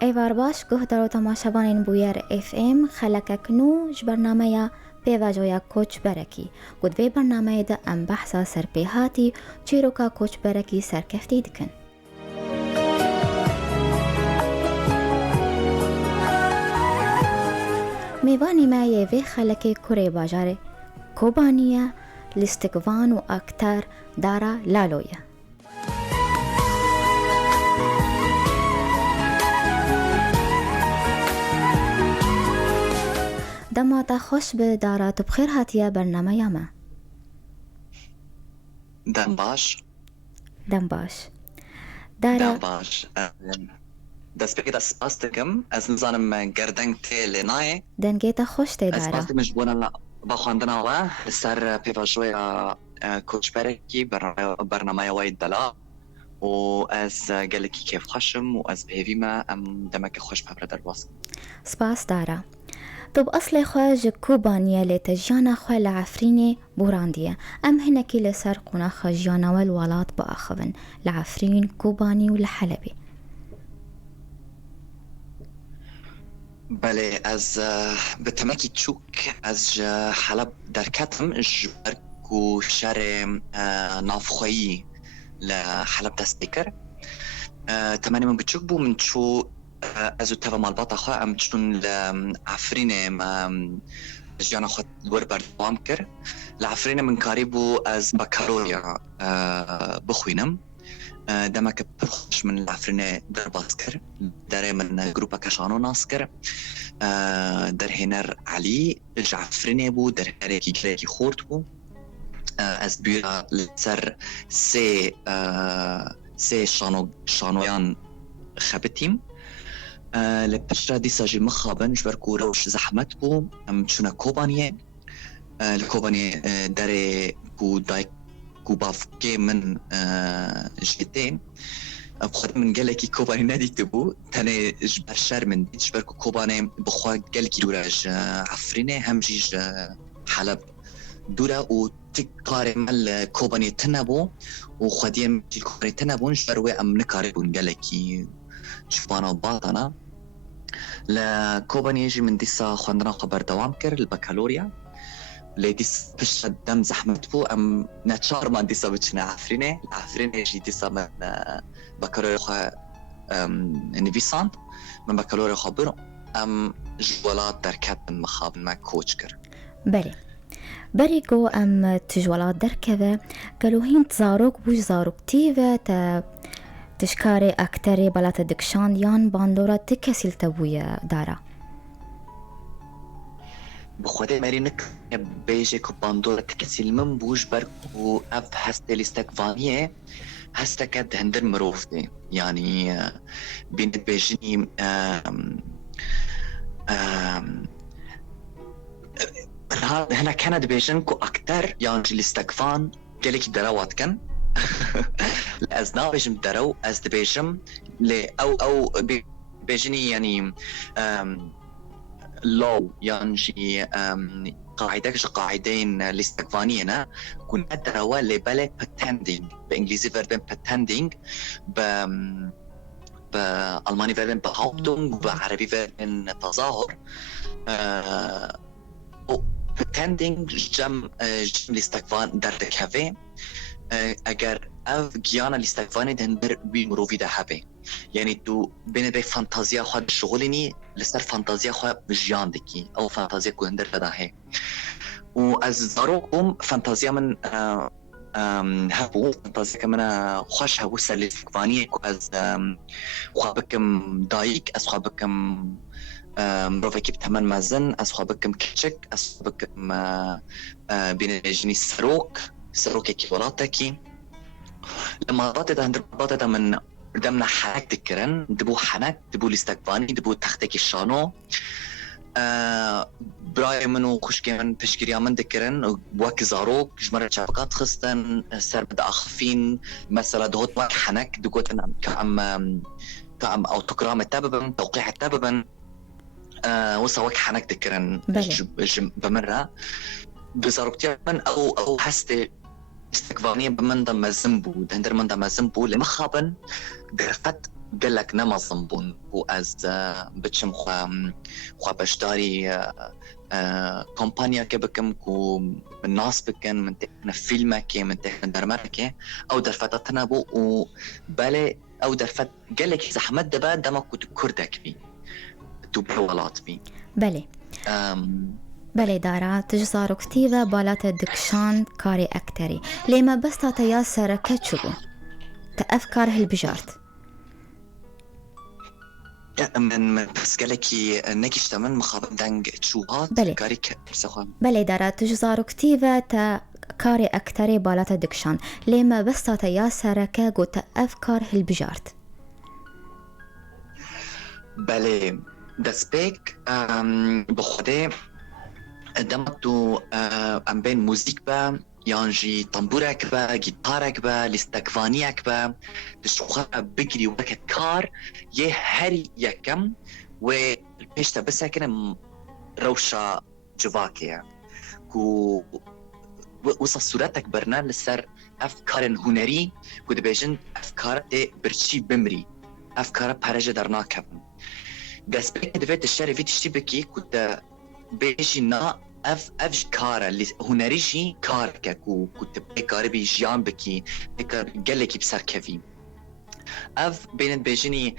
ایوار باش گوه دارو تماشاوانین بویر اف ام خلکک نو برنامه پیواجویا کوچ برکی گود وی برنامه ده ام بحثا سرپیهاتی چیروکا کوچ برکی سرکفتی دکن. میوانی ما یوی خلک کره باجاره کوبانیه لیستگوان و اکتر دارا لالویه. دماتا خوش به دارا تو بخیر هاتیه برنامه یاما. دم باش دارا دم باش دست بگید از سپاس دکم از نظرم گردنگ تیل نای دنگیتا خوش تی از دارا سپاس دمش بونا با خواندن آوه سر پیواشوی کوچ برکی برنامه واید دلا و از گلکی کیف خوشم و از بهیوی ما ام دمک خوش ببره در باز سپاس دارا تو بأصل خواج کوبانیه لتجانا خواه لعفریني بوراندیه ام هنکی لسر قونا خجانا والولات بآخوين لعفرين کوبانی و لحلبي. بله از به تمکی چوک از حلب در کتم جبرکو شهر نافخویی لحلب دست بکر تمانی من بچوک بو من چو از توا مالبات خواه ام چون لعفرین جانا خود لور بردوام کر لعفرین من کاری بو از بکالوریا بخوینم دمک پرخوش من لعفرین در باز کر در من گروپا کشانو ناس کر در هنر علی جعفرین بو در هرکی گلیکی خورد بو از بیرا لسر سه شانویان خبتیم لپشرا دیسا جی مخابن جبرکو روش زحمت بو ام چونه کوبانیه الكوباني داري كو دايك كو بافكي من جيتين بخد من قالكي كوباني نادي تبو تاني جبر شار من دي جبر كوباني بخوا قالكي دوراج عفريني هم جيج حلب دورا و تكاري مال كوباني تنبو وخديم الكوباني تنبو جبر وي ام نكاري بون قالكي شفانا باطنا لا كوباني يجي من ديسا خواندنا خبر دوام كر البكالوريا ليديس بش دم زحمت بو ام ناتشار ما ديسا بتشنا عفرينه يجي ديسا من بكالوريا خا نيفيسانت من بكالوريا خبرو ام جوالات دركات من مخابن ما كوتش كر بري جو ام تجوالات دركبه قالوا هين تزاروك بوش زاروك تيفا تشكاري اكتري بلات دكشان يان باندورا تكسيل تبويا دارا بخوده مرینک بیجه که باندورا تکسیل من بوش برکو اف هسته لیستکوانیه هسته که دهندر مروف ده یعنی بیند بیجنی هنا كانت بيجن كو أكتر يعني لیستکوان گلیک دراوات کن از نا بیجم درو از بیجم ل او بیجنی يعني لو يعني قاعدين لاستقفانينا كنا دروا لبالك pretending بإنجليزي verben pretending بألماني verben behauptung بعربي verben تظاهر pretending جم لاستقفان در دكافي اگر اف گیانا لیستکوانی دهندر بی مروفی ده هبه یعنی تو بین به فانتازیا خود شغلینی لسر فانتازیا خود جیان دکی او فانتازیا کو هندر ده هه و از زاروکم فانتازیا من هبو فانتازیا که من خوش هبو سر لیستکوانی کو از خوابکم دایک از خوابکم مروفی که بتمن مزن از خوابکم کچک از خوابکم بین جنی سروك كيفولاتكي لما باتت عند باتت من قدامنا حنك تكرن دبو حنك دبو لیستکوانی دبو تختك الشانو براي منو خوشكي من بشكريا من دكرن وك زاروك جمرة شابقات خستن سر بدا أخفين مثلا دهوت وك حنك دقوتنا كأم أوتوغرام التاببن توقيع التاببن وصا وك حنك دكرن بمرة بزاروكتيا من أو هستي استقبالية بمن دم زنبو دهندر من دم زنبو لمخابن درفت قالك نمظم بون وأز بتشم خوا بشداري كومبانيا كبكم كو من ناس بكن من تحنا فيلمك من تحنا درمك أو درفتنا بو وبالي أو درفت قالك زحمت دبا دمك كنت كردك بي تبرولات بي بله بله دارا تجزارو كتيبة بالات دكشان كاري أكتري لما بس تاتيا سركة شبو تأفكار هالبجارت من بس قالكي نكيش تمن مخابن دنج تشوهات بله كاريك بسخوان بله دارا تجزارو كتيبة تا كاري أكتري بالات دكشان لما بس تاتيا سركة جو تأفكار هالبجارت بله دسبيك بخوده دمتو ام بين موزيك با يانجي طنبورك با جيتارك با لستكفانيك با تشوخا بجري وقت كار يه هري يكم والبيشتا بس كنا روشة جواكي كو وصل صورتك برنا لسر افكار هنري كود بيجن افكار دي برشي بمري افكار بارجة درناكم دسبيك دفيت الشارع في تشتبكي كود بيجي نا اف كارا اللي هنريجي كارك كنت بكار بيجيان بكي بكار قالك بسر كفي اف بين بيجيني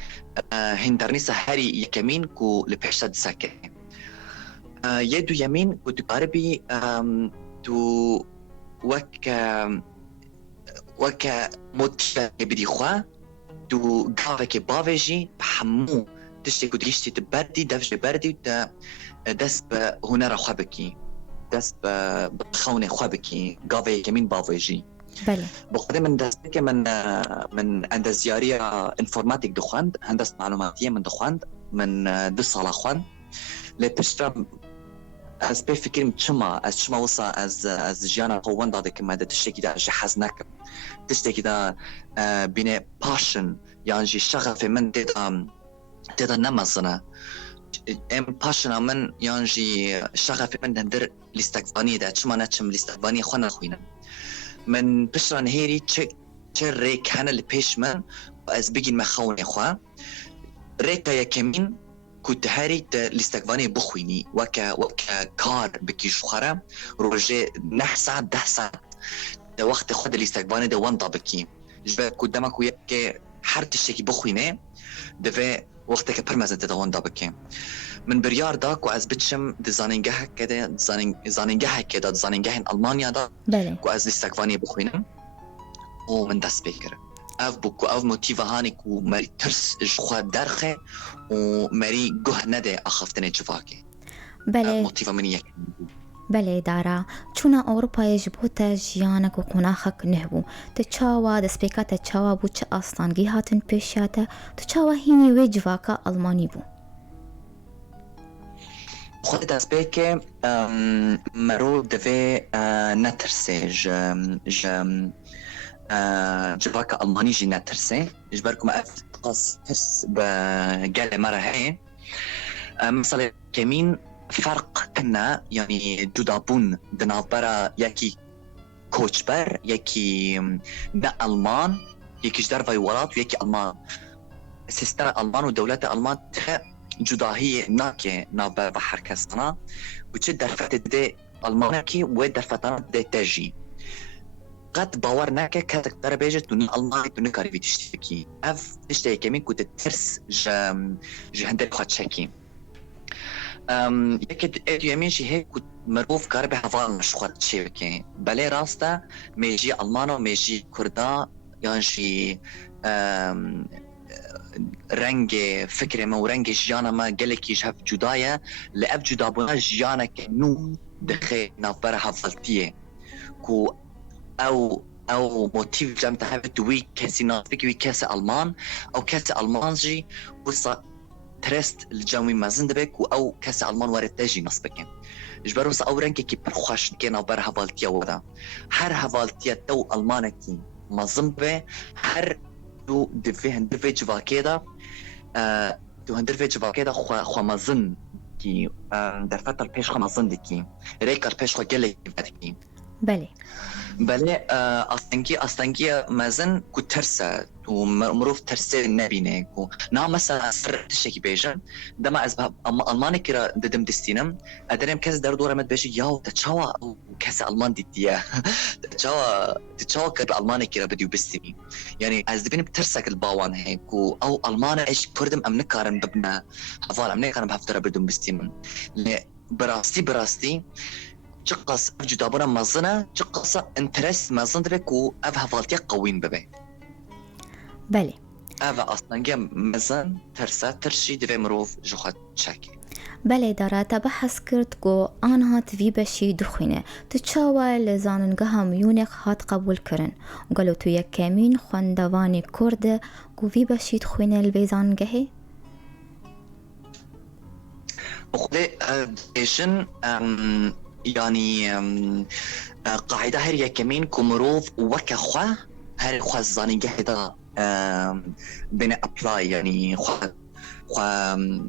هندرني سهري يكمين كو لبحشة ساكي يدو يمين كنت قاربي تو وك موتيفا بدي خوا تو قافك بافيجي بحمو تشتي كنت ريشتي تبردي دفج بردي دست به هنر خوابکی دست به خونه خوابکی قاوه كمين بافيجي بله بخاطر من دست که من اندازیاری انفورماتیک دخواند هندسه معلوماتی من دخواند من 2 سال خواند لپشتم از به فکرم چما وصا از جانا قوان داده که ماده تشتکی دا جهاز نکم تشتکی دا بینه پاشن یعنی شغف من تدا نمزنه ام پاشنا من یانجی شغف من دندر لیستکوانی دا چما نچم لیستکوانی خوانا خوینم من پشران هیری چه ریک هنه لپیش من و از بگین مخونه خواه ریکا یکمین كنت هاري لیستکوانی بخوینی وکا کار بکی جوخاره روژه 9 ساعت 10 ساعت دا وقت خود لیستکوانی دا واندا بکی جبه کدامک ویک هر تشتکی بخوینه دوه وقتی پرمزن دا واندا بکی من بریار داك و از بتشم دزانینگاه كده زانینگاه كده زانینگاه ألمانيا دا و از لیستکوانی بخوینم و من دست بکره اف بوكو اف موتيفا هاني كو ماري ترس جخوا درخه و ماري جه نده اخفتني جواكي بله موتيفا مني بله دارا چونا أوروبا يجبوتا جيانك و قناخك نهبو تچاوا دسبيكا تچاوا بو چه أصلانگي هاتن پیشاتا تچاوا هيني وي جواكا ألماني بو خود دست بيكي مرو دوه نترسي جواكا ألماني جي نترسي جباركم أفتقص ترس بقالة مرة هاي مثلا كمين فرق كنا يعني جدابون دنافبرا يكي كوتش بر يكي نا ألمان يكي جدار فايولات ويكي ألمان سيستر ألمان ودولة ألمان جداهي ناكي نافبر بحركستنا وچه درفت دي ألمانكي ودرفتنا دي تاجي قد باور ناكي كاتك دربيجة دوني ألماني دوني كاري في تشتكي أف تشتكي كمين كنت ترس جهندر خد شاكي يكد ادو يمين شي هيك كنت مروف كاربي هفال مش خد شيكي بالي راستا ميجي ألمانو ميجي كردا يعني شي رنگ فكرة ما ورنگ جيانا ما قالك يجهب جدايا لأب جدابونا جيانا كنو دخي نافبرا هفالتيه كو او موتيف جامتا هافت وي كاسي نافك وي كاسي ألمان او كاسي ألمانجي وصا ترست الجامي مازن دبك او كاسي ألمان وارد تاجي نصبك جبروس او رنگ كي برخوش كي نافبرا هفالتيه ودا هر هفالتيه تو ألمانكي مازن به هر تو دفه جواكيدا تو هندرفه جواكيدا خوا مازن كي در فتر پیش خوا مازن دکی ریکار پیش خوا گله بدکی بله بله اصلنگی مزن کو ترسه و مروف ترسه نبینه کو نه مثلا سر تشکی بیجن دما از آلمانی که را ددم دستینم ادرم کس در دورم بشه یا تچوا کس آلمان دیدیه تچوا که آلمانی که را بدیو بستینی یعنی از دبینم ترسه کل باوان هی کو او آلمان ايش كردم ام نكارن ببنا حفال ام نكارن بهفتر بدون بستيمن براستي چقص جدابنا مزنه چقص انترست مزن دبك و اف هفالتي قوين ببي بله اف اصلا جم مزن ترشي دبي مروف جوخات شاكي بله داره تا بحث کرد که آنها توی بشی دخینه تو چاوه لزاننگه هم یونیق هات قبول کرن و گلو تو یک کمین خوندوانی کرده که وی بشی دخینه الویزانگهه وخده ایشن يعني قاعدة هر يكمين كمروف وكا خوا هر خوا زاني جهدا بين ابلاي يعني خوا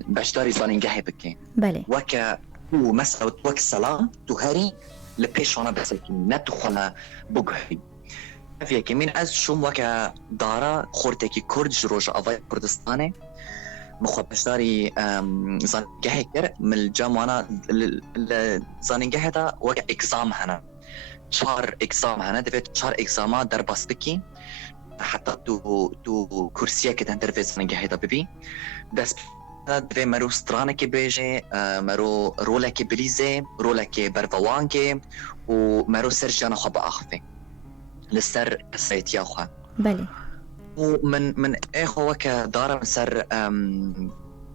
باشتاري زاني جهي بكين بله وكا هو مسألة وك سلام تهري لبيشونا بسكين نتو خلا بقهي في يكمين از شوم وكا دارا خورتكي كرد جروج افاي كردستاني مخبشتاري زانجه كر من الجامعة زانجه دا وقع إكزام هنا چهار إكزام هنا دفعت چهار إكزامات در باس بكي حتى تو كرسية كده در في زانجه دا ببي دس دفع مرو سترانه كي بيجي مرو رولا كي بليزي رولا كي برفوان كي ومرو سرجانا خبا أخفي لسر سيتيا خوا بله من اخو وكا دارا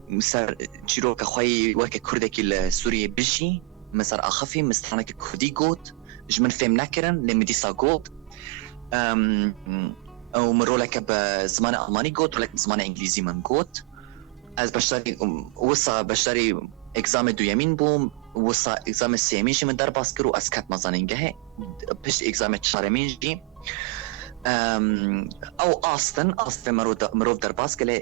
مسر جيرو كخوي وكا كردكي السوري بجي مسر اخفي مستانك كردي قوت جمن فهم نكرن لمديسا قوت او مرولك بزمان الماني قوت ولك بزمان انجليزي من قوت از بشتري وصا بشتري اكزام دو يمين بوم وصا اكزام السيمين جي من در باسكر و اسكات مزانينجه بشت اكزام الشارمين جي او اصلا مروف در باسكله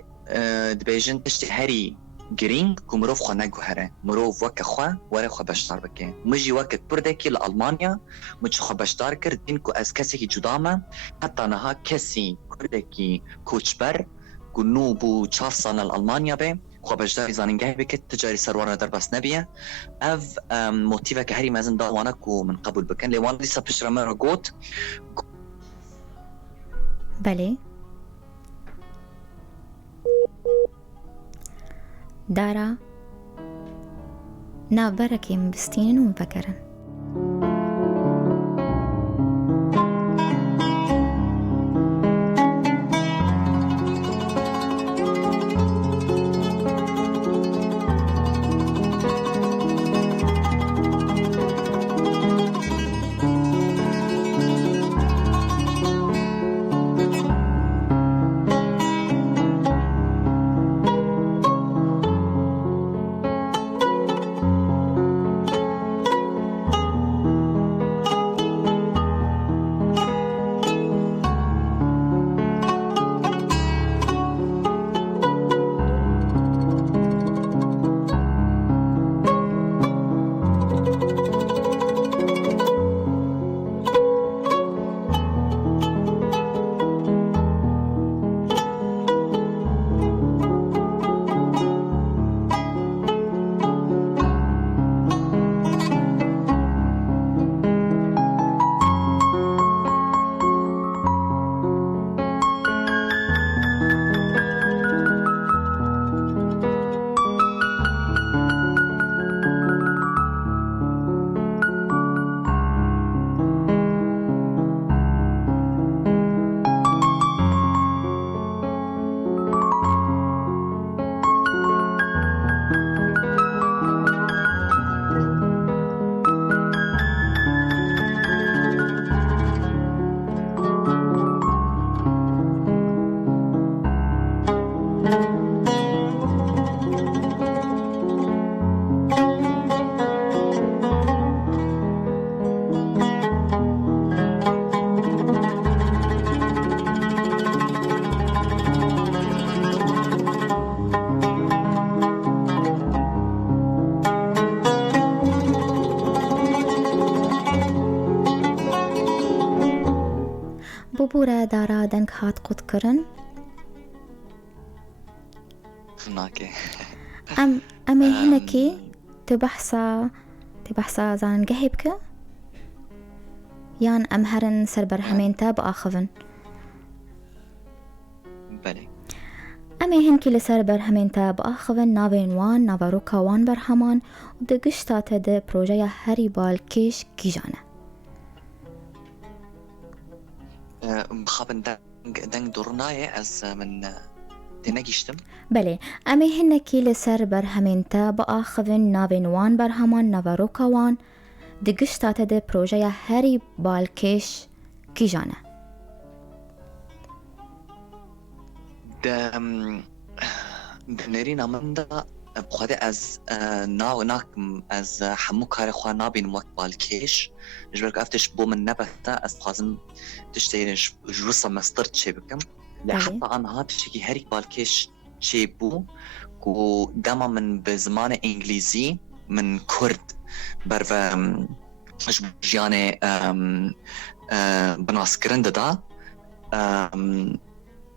دبيجن تشتي هري جرين كمروف خنا جوهره مروف وك خوا ولا خو بشتار بكين مجي وقت بردكي لالمانيا مش خو بشتار كردين كو از كسي جدامه حتى نها كسي كردكي كوچبر كنو بو 4 سنه الالمانيا به خو بشتار زانينجه بك تجاري سروانه در بس نبيه اف موتيفا كهري مازن دوانا كو من قبل بكن لي وان لسه بشرمه رغوت بله دارا نا بركي مبستين ومفكرا كورة دارا دنك هات قد كرن ناكي أمي هنكي تبحثا زان جهبك يان أمهرن سربر همين تاب آخفن بله أمي هنكي لسربر همين تاب آخفن نافين وان نافاروكا وان برهمان ودقشتا تد بروجيا هريبال كيش كيجانا مخابن دنگ دورناي از من تنگیشتم بله أمي هنكي لسربر همين تاب آخفن نافين وان برهمان نافاروكا وان دقشتا تد بروجيا هريبال كيش كيجانا دنيري نامندا بخواد از ناکم از همو کار خواه نابین موت بالکیش جبرک افتش بو من نبهتا از خازم تشتينش جروسا مستر چه بکم لحتى آنها تشتكي هريك بالكيش چه بو و داما من بزمان انجليزي من كرد برو جياني بناسكرن دا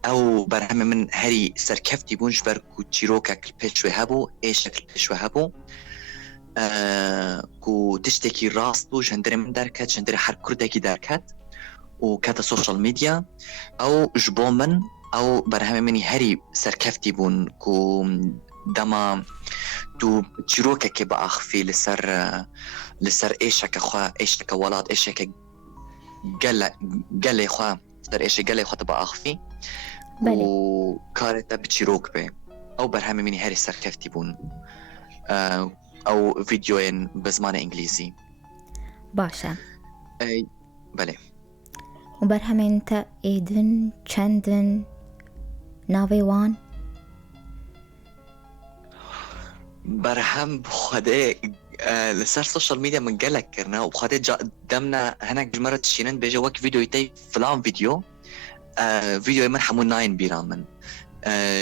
او برهم من هری سرکفتی بونج بر کو چیروکک پیشوه هبو ایشکل پیشوه هبو کو تشتکی راست بو جندر من درکت جندر هر کردکی درکت و کتا سوشال میدیا او جبو من او برهم منی هری سرکفتی بون کو دما تو چیروکک با اخفی لسر ایشک خواه ایشک ولاد ایشک گل خواه در ایش گل خواه با اخفی و کارتا بچیروک به او برهم منی هری سرکفتی بون او فيديوين بزمان انجليزي باشا بله وبرهم انت ايدن چندن ناويوان برهم بخوده لسر سوشال ميديا من قلق كرنا وبخوده جا دمنا هناك جمرة تشينن بيجا وك فيديو يتاي فلان فيديو من حمون ناين بيران من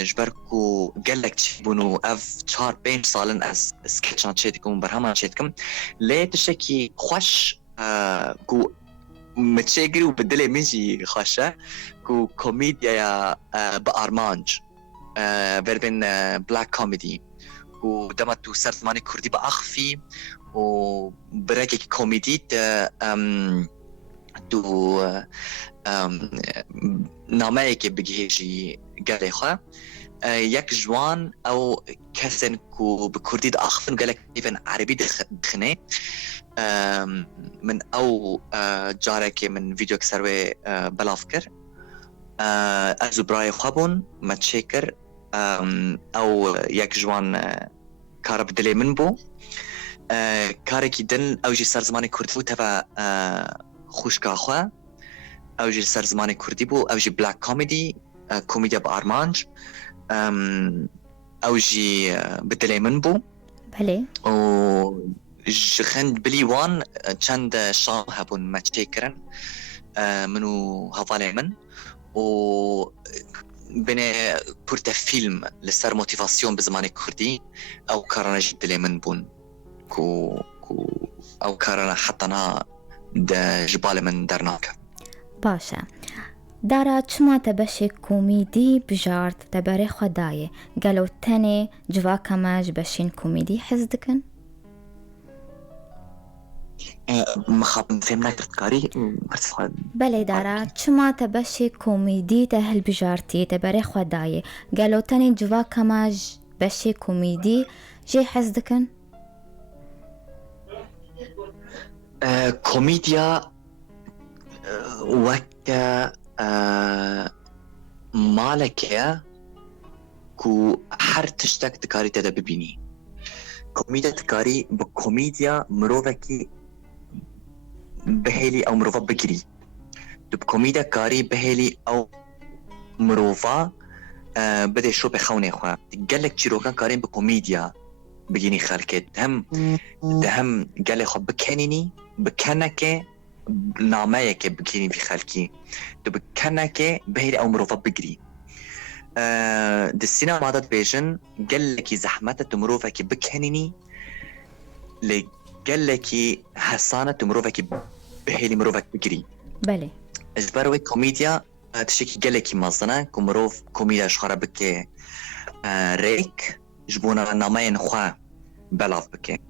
جبركو قالك تشيبونو اف 4-5 سالن از سكتشان تشيتكم برهمان تشيتكم ليه تشكي خوش كو متشاقري وبدلي منجي خوشة كو كوميديا بأرمانج فيربين بلاك كوميدي و دمتو سرت ماني كردي بأخفي و براكي كوميدي تو نامه که بگیجی گله خواه یک جوان او کسن کو بکردی دا اخفن گله ایفن عربی دخنه من او جاره که من ویدیو کسروی بلاف کر ازو برای خوابون ما تشکر او یک جوان کار بدلی من بو کاری که دن او جی سرزمان کردی بو تفا خوشگاه خواه او جی سر زمان کردی بو او جی بلاک کامیدی کامیدیا با آرمانج او جی بدلی من بو بله و خند بلی وان چند شام هبون مچه کرن منو هفاله من و بینه پورت فیلم لسر موتیفاسیون بزمان کردی او کارانه جی بدلی من بون کو او کارانه حتی نا ده جبال من درناك باشا دارا چما تبشي كوميدي بجارت تباري خداية قالوا تاني جوا كماج بشين كوميدي حزدكن مخابن فهم نكرت كاري بله دارا چما تبشي كوميدي تهل بجارتي تباري خداية قالوا تاني جوا كماج بشي كوميدي جي حزدكن كوميديا وكا مالكيا كو حر تشتك تكاري تدا ببيني كوميديا تكاري بكوميديا مروفكي بهيلي او مروفا بقري بكوميديا كاري بهيلي او مروفا بده شو بخوني خواه قالك چيروكا كارين بكوميديا بجيني خالكت هم قال خب بكنيني بكنك ناميك بكيني في خالكي بكنك بهيري او مروفا بقري السينما مادت بيجن قال لك زحمتة تمروفك بكنيني قال لك حسانة تمروفك بهيري مروفك بقري بله اجبروي كوميديا تشتكي قالك مازنا كمروف كوميدا شخرا بك ريك جبونا نامين خوا بلاف بك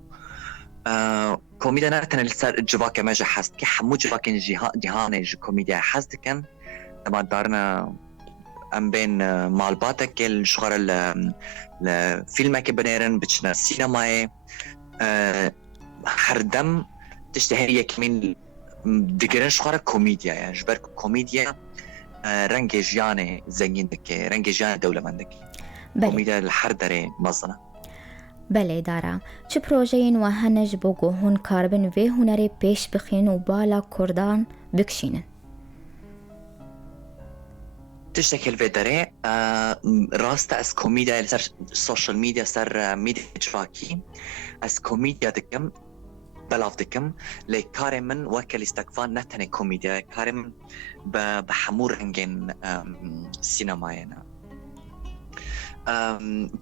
كوميدا ناتنا لسر جواك ماجا حست كي حمو جواك جهاني جو كوميديا حست كان لما دارنا ام بين مالباتك الشخرا الفيلم كي بنيرن بتشنا السينما هردم تشتهي كمين دقرن شخرا كوميديا يعني جبر كوميديا رنگ جیان زنگین دکه رنگ جیان دولمند دکه کمیدا الحر داره مزنه بله دارا چه پروژه‌ین و هنج بگو هون کاربن و هنری پیش بخین و بالا کردان بکشینن تشتكل في داره راسته از کمیدا سر سوشال میدیا سر میدیا جواکی از کمیدیا دکم بلاف دكم لكاري من وكل استقفان نتني كوميديا كاري من بحمور رنجين سينماينا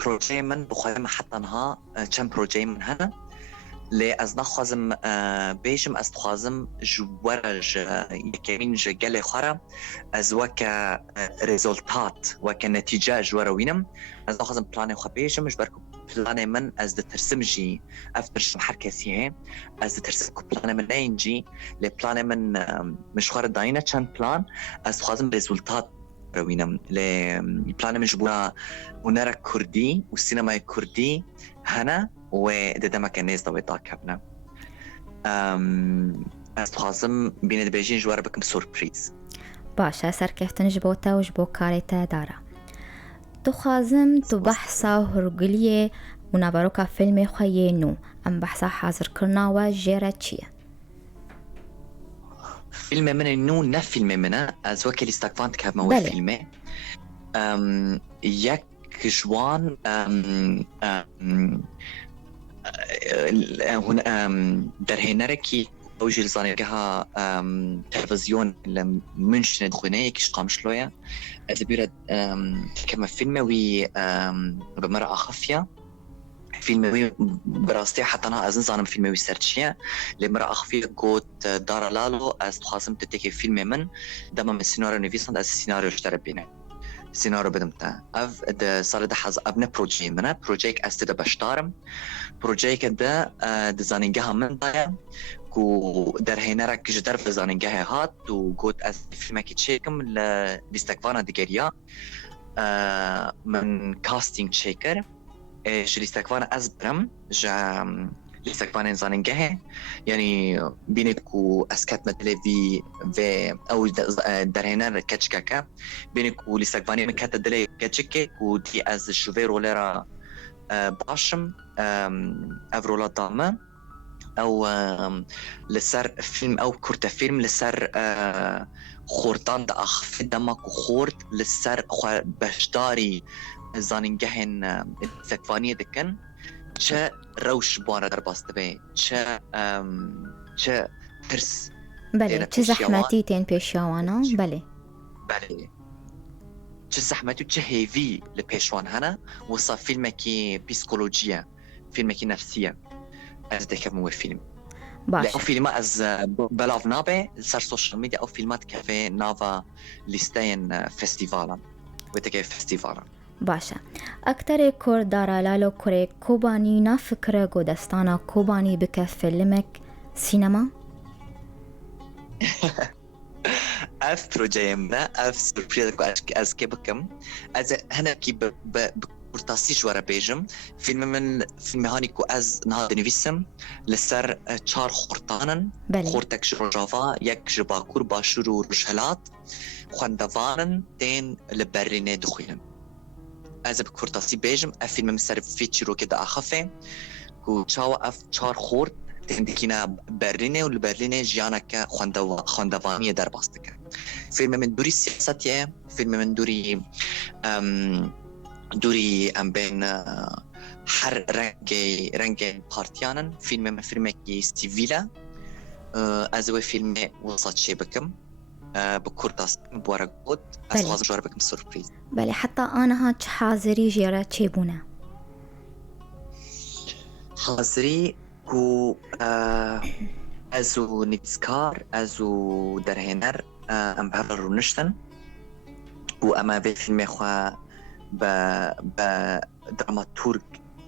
بروجي من بخوام حتى نها كم بروجي من هنا لي از نخوازم بيجم از تخوازم جوارج يكيمين جالي خورا از وكا ريزولتات وكا نتيجة جوارا وينم از نخوازم بلاني خوا بيجم جبركو بلاني من از ترسمجي افترش محركسيه از ترسم بلاني من نينجي لي بلاني من مشوار داينا كان بلان از خوازم ريزولتات روينم لي بلاني من جبونا ونرى كردي والسينما كردي هنا ودما كان ناس دوي داكبنا از خوازم بين بيجين جوار بكم سوربريز باشا سركفتن جبوتا وجبو كاريتا دارا تخازم تو بحثا هرگلیه و نباروکا فیلم خواه نو ام بحثا حاضر کرنا و جیره چیه؟ فيلم من النو نه فيلم منه از وكل استقفانت كاب مو فيلم يك جوان در هنركي اوجي لزانيها تلفزيون منشن دخونه يكش قامشلويا از بيرد كما فيلم وي بمرأة خفية فيلم وي براستي حتى انا ازن زانم فيلم وي سيرتشيا لمرأة خفية قوت دار لالو از تخاصم تتكي فيلم من دما من السيناريو نفيسان از السيناريو اشترى بينا سيناريو بدمتا اف ده صار ده حز ابن بروجي منا بروجيك استد بشتارم بروجيك ده دزانينجها من ضايا كو در هنرك جدر بزانينجها هات و قوت از فيلمك تشيكم لاستقفانا ديجريا من كاستينج تشيكر جلي استقفانا ازبرم جا لستقفانا زانينجها يعني بينكو اسكات مدلي في او در هنر كاتشكاكا بينكو لستقفاني مكات دلي كاتشكي و دي از شوفير وليرا باشم افرولا داما او لسر فيلم او كورتا فيلم لسر خورتان دا اخف دمك وخورت لسر بشداري زانينجهن لستقفانية دكن چه روش بارا در باست بي چه ترس بله چه زحمتی تین پیشوانا بله چه زحمتی و چه هیوی لپیشوان هنه وصا فیلمکی پیسکولوژیه فیلمکی نفسیه از دکم و فیلم باشه او فیلم از بلاف نابه سر سوشال میدیا او فیلمات کفه ناوا لیستین فستیوالا و تکه فستیوالا باشه اکتر کور دارالالو کوره کوبانی نا فکر گودستانا کوبانی بکه فیلمک سینما اف بروجيمنا اف سوربريز از كي بكم از هنا كي بورتاسي جوارا بيجم فيلم من فيلم هانيكو از نهاد نويسم لسر چار خورتانن خورتك جروجافا يك جباكور باشور و رشهلات خواندوانن دين لبرينه دخوين از بكورتاسي بيجم اف فيلم مسر فيتشرو كده اخفه كو چاوا اف چار خورت تندكينا برلينه والبرلينه جيانك خواندوانية در باستك فيلم من دوري سياساتية فيلم من دوري ام بين حر رنجي بارتيانن فيلم من فيلمكي سيفيلا ازوي فيلم وسط شي بكم بكورتاس بورقود اسواز جوار بكم سوربريز بله حتى انا هاش حاضري جيرا تشيبونا حاضري كو ازو نيتسكار ازو درهنر ام بهرر ونشتن بو اما في فيلم خوا ب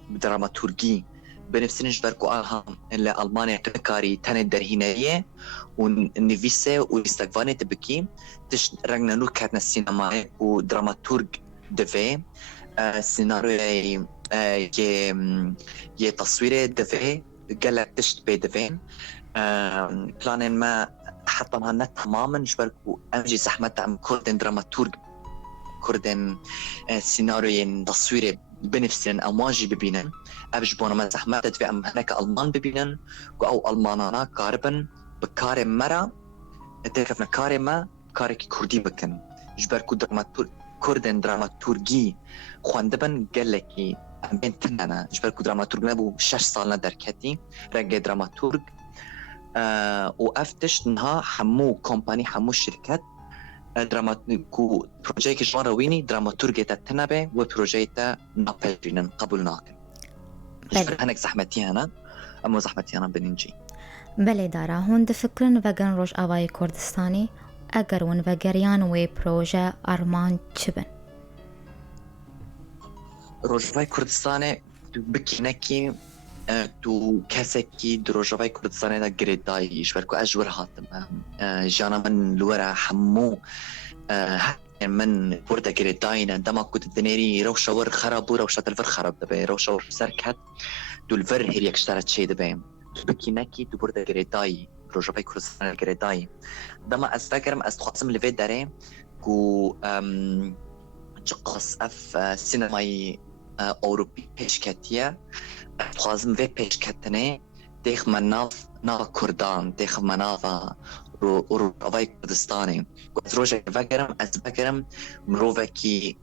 دراماتورجي بنفسين جبركو آلهام اللي ألمانيا تنكاري تاني درهينية ونفيسة واستقفاني تبكي تش رجنا نور كاتنا السينما ودراماتورج دفي سيناريو يه تصوير دفي قال تشت بي دفين بلان ما حتى هنا تماما جبركو أمجي زحمة أم كردن دراماتورج كردن سيناريو تصوير بنفسن أمواجي ببينن أبج بونا ما زحمة تدفع أم هناك ألمان ببينن أو ألمانانا كاربن بكارم مرة تكفنا كارما كارك كردي بكن جبركو كردن دراماتورجي خواندبن قال لكي أمين تنانا جبركو دراماتورج نبو 6 سالنا دركتي رجع دراماتورج وأفتش نها حمو كومباني حمو شركات دراماتورج بروجيك جوان رويني دراماتورج تتنبه وبروجيتا نابلجينن قبولناكن جبر هناك زحمتي هنا أما زحمتي هنا بننجي بله دارا هون دفکرن وگن روش آوای کردستانی اگر ون وگریان وی پروژه آرمان چبن روجاوای کردستانی بکینکی تو کسکی روجاوای کردستانی دا گریدایی جبرکو اجور هاتم جانا من لورا حمو من برده گریداینا دما كنت دنيري روشا ور خراب وروشا الفر خراب دبي روشا ور سركت دو الفر هي اشترت شيء دبي بكيناكي دو برده گریدایی روجاوای کردستانی گریدایی دما استفكرم استخاصم لفي داري كو جقص اف سينماي اوروبي بيشكتيه خوازم في بيشكتنه ديخ مناف كردان ديخ منافا روجاوای کردستانی از روژه وگرم از بگرم مروفه کی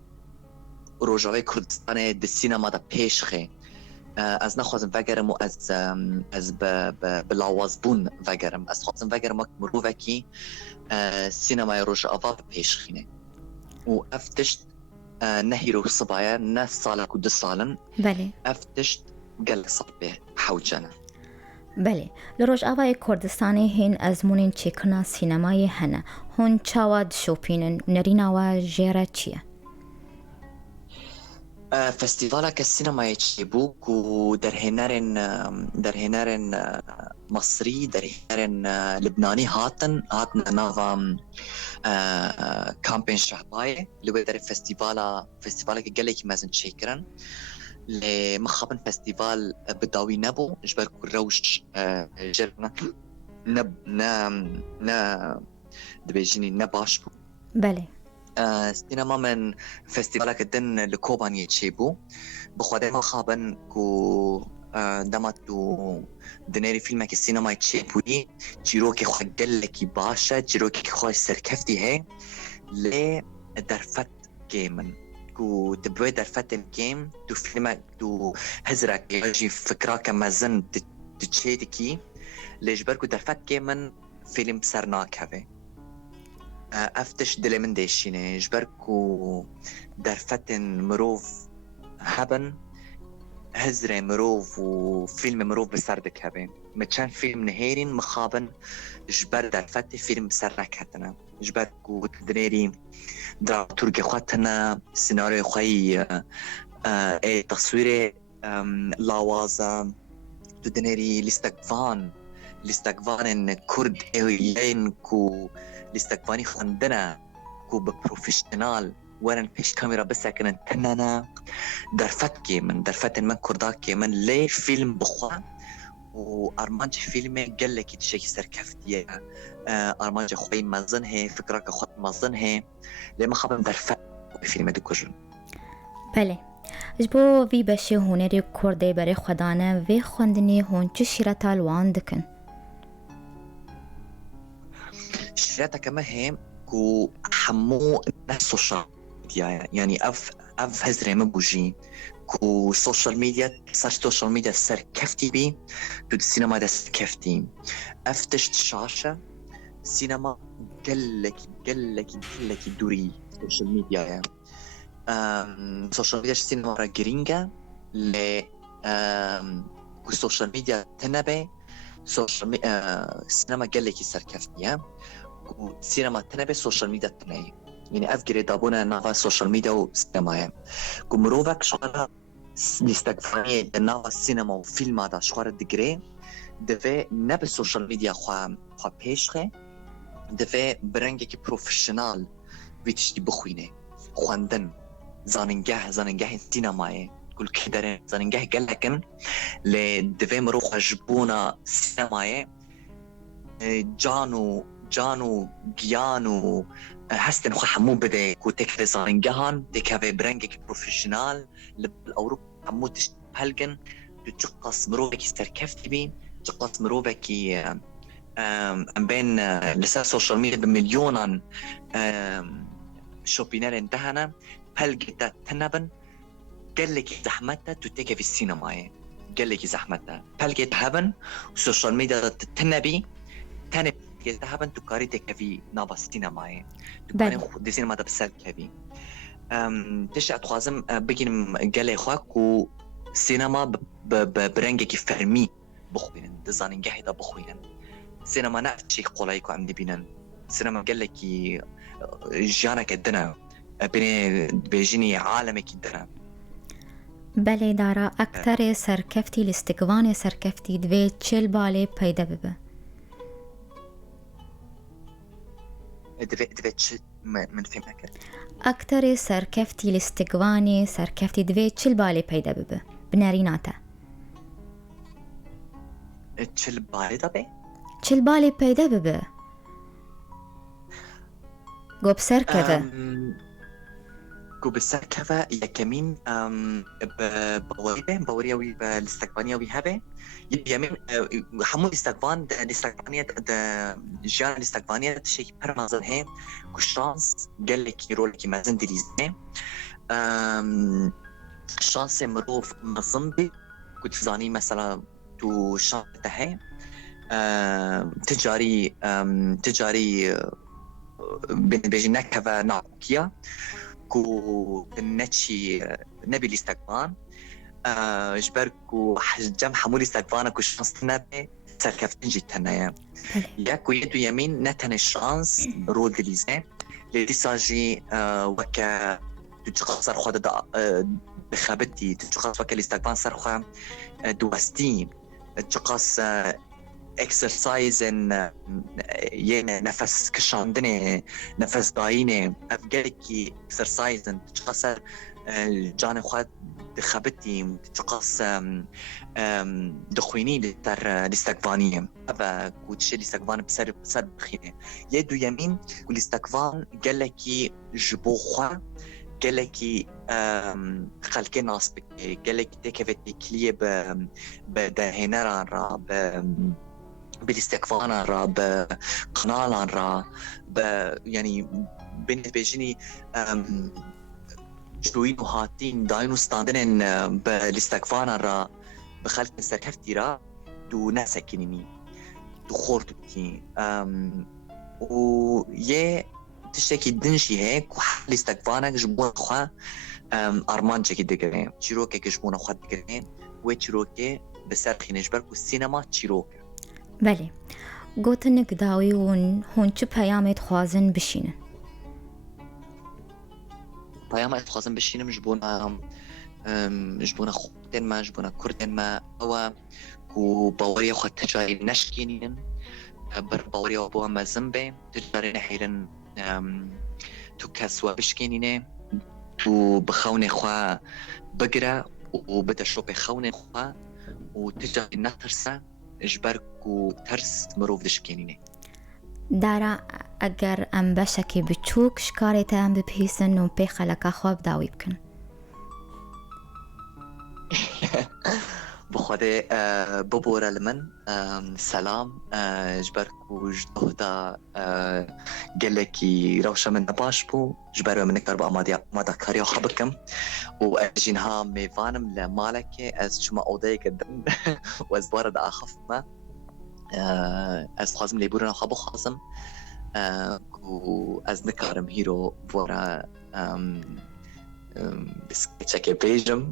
روجاوای کردستانی د سینما دا پیشخه از نخوازم وگرم و از بلاوازبون وگرم از خوازم وگرم مروفه کی سینمای روجاوا پیشخینه و افتشت نهی رو صبايا ناس سالك ود سالن بله افتشت قال صبي حوجنا بله لروج آوای کردستانی هن ازمونین چیکنا سینمای هنه هون چاواد شوپینن نرینا و جیره چیه فستیوالا السينما يتشيبوك ودر هنارن مصري در هنارن لبناني هاتن نافا كامبين شعباية اللي در فستيوالا كجلك مازن تشيكرن لمخابن فستيفال بداوي نبو جبركو روش جرنا دبيجيني نباشبو بله سينما من فستيفالك الدن لكوبان يتشيبو بخوادي مخابن كو دمتو دنيري فيلمك السينما يتشيبوي جيروكي خوا قلكي باشا جيروكي خوا سركفتي هي لي درفت جيمن كو تبوي درفت الجيم تو فيلمك تو هزرك يجي فكراك مازن تتشيدكي ليش بركو درفت جيمن فيلم سرناك هذا افتش دلي من ديشيني جبركو درفتن مروف هبن هزري مروف وفيلم مروف بسردك هبن متشان فيلم نهيرين مخابن جبر درفتي فيلم بسرك هتنا جبركو تدريري دراماتورج خواتنا سيناريو خوي تصويري لاوازا تدريري لاستقفان كرد ايين كو لاستقفاني خندنا كو ببروفيشنال ورن بيش كاميرا بس كان تننا درفت من كرداك من لي فيلم بخوا وارمانج فيلم قال لك تشيك سركفتيه ارمانج خوي مازن هي فكرك خط مازن هي لما خبم درفت فيلم دكوجن بله جبو وی بشه هنری کرده برای خدانه وی خوندنی هون چه شیرت الوان دکن شريتها كمان هي كو حمو ناس سوشيال ميديا يعني اف هزري مبوجي كو سوشيال ميديا سوشيال ميديا سر كفتي بي تو السينما دا سر كفتي افتشت شاشة سينما قلك دوري سوشيال ميديا يعني سوشيال ميديا سينما را جرينجا ل كو سوشيال ميديا تنبي سينما قلك سر كفتي سينما تنبي سوشيال ميديا تنبي يعني أفكري دابونا نافا السوشيال ميديا وسينما كمروفك شغالة لستقفانية نافا السينما وفيلم هذا شغالة دقري دفع نب السوشيال ميديا خوا بيشخي دفع برنجك بروفيشنال بيتشتي بخوينه خواندن زاننجاه سينماي كل كدرين زاننجاه قالكن لدفع مروخ جبونا سينماي جانو جيانو هستن خو حمو بده كو تكفي زاننجاهن تكفي برنجك بروفيشنال للأوروب حمو تشتهلجن تقص مروبك سركفتي بين تقص مروبك ام بين لسا سوشيال ميديا بمليونان شوبينال انتهنا بلقتا تنبن قال لك زحمتها تتكي في السينما قال لك زحمتها بلقتا هبن وسوشيال ميديا تنبي تاني قلت هبن تكاري تكفي نابا السينما تكاري دي سينما تبسل كفي تشي اتخوازم بگیم گله خواه کو سینما برنگی فرمی بخوینن دزاننگه دا بخوینن سینما نه چی قولایی که عمدی بینن سینما گله کی جانا کدنا بینه بیجینی عالمی کدنا بله دارا اکتر سرکفتی لاستقوان سرکفتی دوی چل باله پیدا ببه دوی چل من فهمك اکتر سرکفتی لاستقوان سرکفتی دوی چل باله پیدا ببه بناریناتا چل باله دا به؟ چل باله پیدا ببه گو بسرکفه گو بسرکفه یکمین باوریوی بالاستقبانیوی هبه یمین همون الاستقبانية جان الاستقبانية شيء برمازن هي كشانس قال لك يرولك مازن ديزني شانس مروف مزنبي كنت زاني مثلا تو شانته هي تجاري بيجنك هذا ناكيا كو نتشي نبي الاستقبان جبركو حجم حمولي استقبانك وشانس نبي سركفتن جيتنا ياكو يدو يمين نتن الشانس رول دليزي لدي ساجي وكا تجقصر خود بخابتي تجقص وكا الاستقبان سرخوا دوستين تجقص exercise ين نفس كشاندني نفس دايني افجالكي exercise تجقصر جاني خواد دخابتي تقص دخويني لتر الاستقبانية هذا كوتشي الاستقبان بسر بخينه يدو يمين والاستقبان قال لكي جبوخوا قال لكي خلقي ناس قال لكي تكفتي كلية بدهنران را بالاستقبان را بقنالان را يعني بيجيني جوين وهاتين داينو ستاندن بالاستقبان را بخلق سركفتي را دو ناسكيني دو خورد بكي و يه تشتكي دنشي هيك وحال استقبانك جبون خوا ارمان جاكي دقرين چيروكي كجبون خوا دقرين و چيروكي بسر خينجبرك والسينما چيروكي بله گوتنك داوي هون چه پیامت خوازن بشینن پیام اتخاذن بشینم جبونا خودن ما جبونا كردن ما او كو باوريا خود تجاري نشكينين بر باوريا وبوها ما زنبه تجاري نحيرن تو كسوا بشكينينه وبخوني خوا بقرا وبدا شو بخوني خوا وتجاري نترسا اجبركو ترس مروف دشكينينه دارا اگر ام بشکی بچوک شکارت ام بپیسن و پی خلقا خواب داوی بکن بخوده ببورا لمن سلام جبركو جدودا قلكي روشة من نباش بو جبرو من نكتر بأمادا كاريو خبكم وأجينها ميفانم لمالكي از شما أوداي قدم واز بارد أخف ما از خازم ليبورنا خبو خازم از نكارم هيرو بورا بسكتشاكي بيجم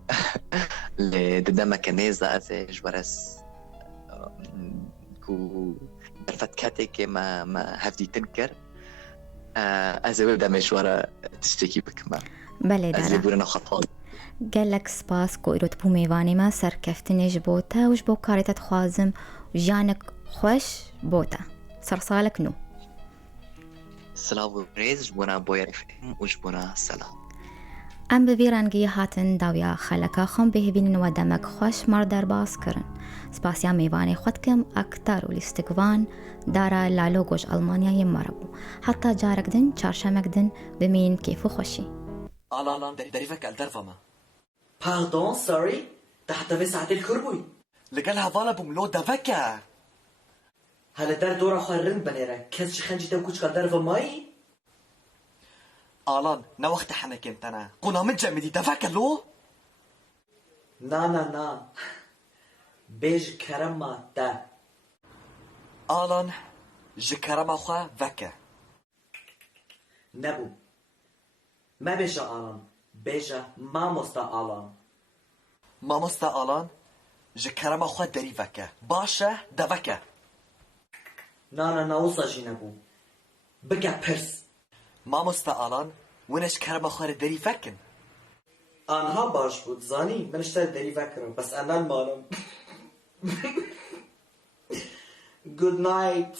لددما كنيزة أزيج ورس كو برفت كاتي كما هفدي تنكر از او دمشواره تشتکی بکمه بله از داره لیبورنا خطال گلک سپاس کو ایروت بو میوانی ما سرکفتنش بوتا وش بو کارتت خوازم و جانک خوش بوتا سرسالك نو سلاو و ریز جبونا بویر افهم و جبونا سلام ام بویرانگی هاتن داویا خلکا خم بهبینن و دمک خوش مر در باز کرن سپاسیا میوانی خود کم اکتر و لیستگوان دارا لالو گوش المانیا مربو حتی جارک دن چارشمک دن بمین کیفو خوشی آلان داری فکر درفما Pardon, sorry. تحت في ساعة الكربوي. لقال هفالا بملو دفكر هلا در دورا خارن بنيرا كاس شخنجي تو كوش قدر في ماي. آلان نا وقت حنك انتنا قونا من جمدي دفكر لو نا. بيج كرما تا. آلان جكرما خوا فكر نبو. ما بيجا آلان. بيجا ما مستا آلان. ما مستا آلان جكرما خوا داري فكر باشا دفكر نا وصا جي نبو. بقى برس. ما مستا آلان ونش كرما خوا داري فكر آنها باش بود زاني من اشتري داري فكرم بس أنا المالم. Good night.